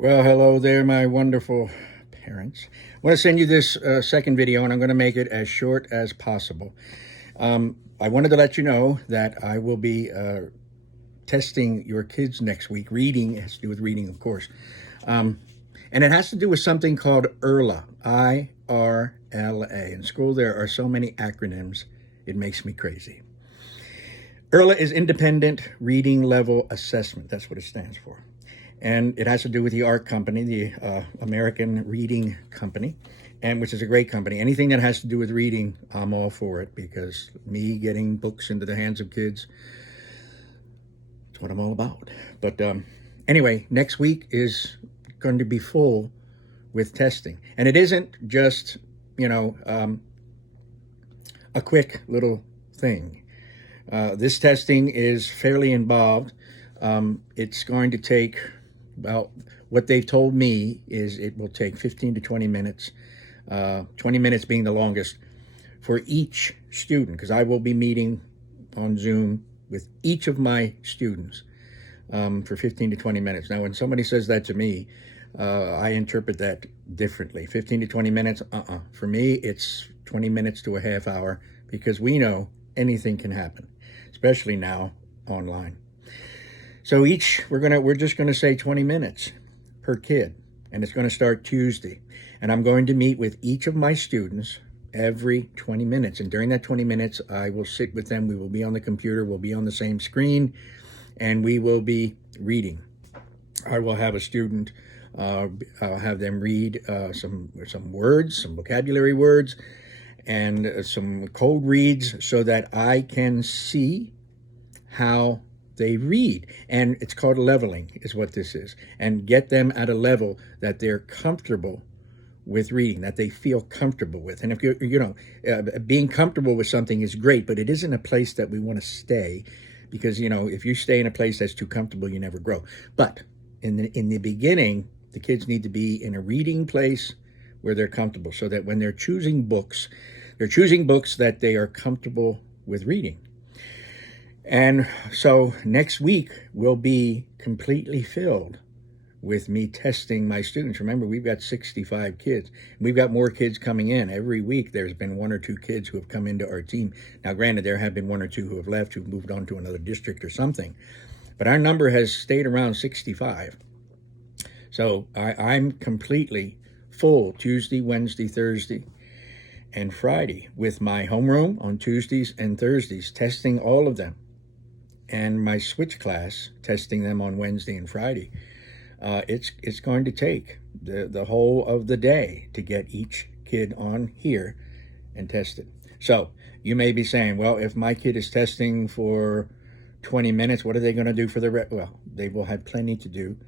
Well, hello there, my wonderful parents. I want to send you this second video, and I'm going to make it as short as possible. I wanted to let you know that I will be testing your kids next week. Reading, it has to do with reading, of course. And it has to do with something called IRLA, IRLA. In school, there are so many acronyms, it makes me crazy. IRLA is Independent Reading Level Assessment. That's what it stands for. And it has to do with the ARC company, the American Reading Company, and which is a great company. Anything that has to do with reading, I'm all for it, because me getting books into the hands of kids, that's what I'm all about. But anyway, next week is going to be full with testing. And it isn't just, a quick little thing. This testing is fairly involved. It's going to take, well, what they've told me is it will take 15 to 20 minutes, 20 minutes being the longest, for each student, because I will be meeting on Zoom with each of my students for 15 to 20 minutes. Now, when somebody says that to me, I interpret that differently. 15 to 20 minutes, For me, it's 20 minutes to a half hour, because we know anything can happen, especially now online. So we're just gonna say 20 minutes per kid, and it's gonna start Tuesday. And I'm going to meet with each of my students every 20 minutes. And during that 20 minutes, I will sit with them. We will be on the computer, we'll be on the same screen, and we will be reading. I will have a student, I'll have them read some words, some vocabulary words, and some code reads, so that I can see how they read. And it's called leveling, is what this is, and get them at a level that they're comfortable with reading, that they feel comfortable with. And if being comfortable with something is great, but it isn't a place that we want to stay, because if you stay in a place that's too comfortable, you never grow. But in the beginning, the kids need to be in a reading place where they're comfortable, so that when they're choosing books that they are comfortable with reading. And so next week will be completely filled with me testing my students. Remember, we've got 65 kids. We've got more kids coming in. Every week there's been one or two kids who have come into our team. Now, granted, there have been one or two who have left, who've moved on to another district or something. But our number has stayed around 65. So I'm completely full Tuesday, Wednesday, Thursday, and Friday with my homeroom on Tuesdays and Thursdays, testing all of them, and my switch class, testing them on Wednesday and Friday. It's going to take the whole of the day to get each kid on here and tested. So you may be saying, well, if my kid is testing for 20 minutes, what are they going to do for the rest? Well, they will have plenty to do.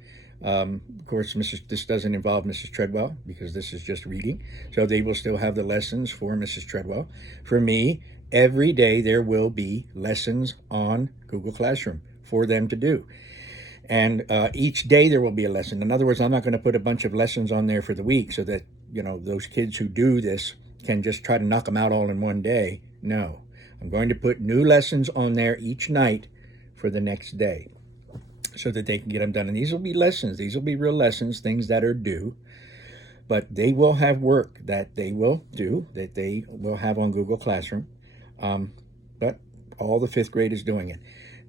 Of course, this doesn't involve Mrs. Treadwell, because this is just reading. So they will still have the lessons for Mrs. Treadwell. For me, every day there will be lessons on Google Classroom for them to do. And each day there will be a lesson. In other words, I'm not going to put a bunch of lessons on there for the week so that, those kids who do this can just try to knock them out all in one day. No, I'm going to put new lessons on there each night for the next day, so that they can get them done. And these will be lessons. These will be real lessons, things that are due. But they will have work that they will do, that they will have on Google Classroom. But all the fifth grade is doing it.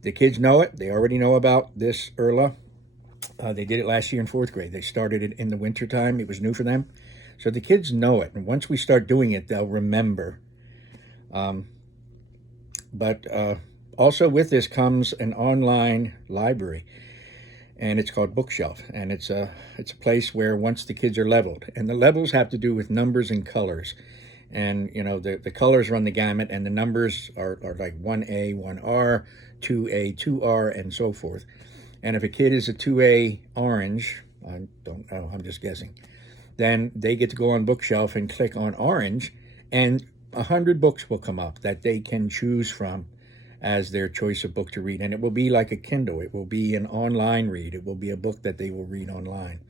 The kids know it. They already know about this IRLA. They did it last year in fourth grade. They started it in the wintertime. It was new for them. So the kids know it. And once we start doing it, they'll remember. But also with this comes an online library, and it's called Bookshelf. And it's a place where, once the kids are leveled, and the levels have to do with numbers and colors. And, the colors run the gamut, and the numbers are like 1A, 1R, 2A, 2R, and so forth. And if a kid is a 2A orange, I don't know, I'm just guessing, then they get to go on Bookshelf and click on orange, and 100 books will come up that they can choose from as their choice of book to read. And it will be like a Kindle. It will be an online read. It will be a book that they will read online.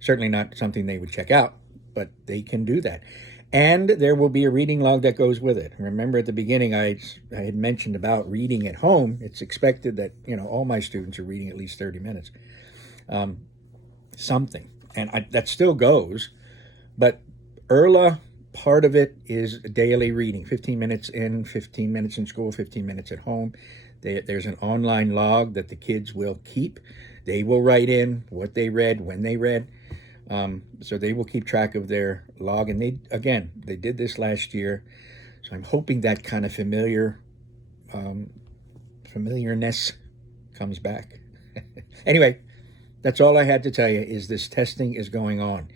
Certainly not something they would check out, but they can do that. And there will be a reading log that goes with it. Remember, at the beginning, I had mentioned about reading at home. It's expected that, all my students are reading at least 30 minutes. something. And that still goes, but ERLA, part of it is daily reading, 15 minutes in, 15 minutes in school, 15 minutes at home. There's an online log that the kids will keep. They will write in what they read, when they read. So they will keep track of their log. And they did this last year. So I'm hoping that kind of familiarness comes back. Anyway, that's all I had to tell you, is this testing is going on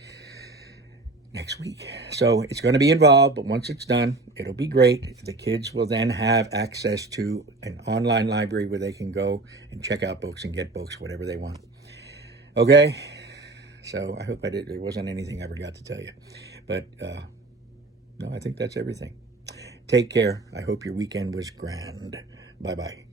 next week. So it's going to be involved, but once it's done, it'll be great. The kids will then have access to an online library where they can go and check out books and get books, whatever they want. Okay? So I hope there wasn't anything I forgot to tell you. But no, I think that's everything. Take care. I hope your weekend was grand. Bye-bye.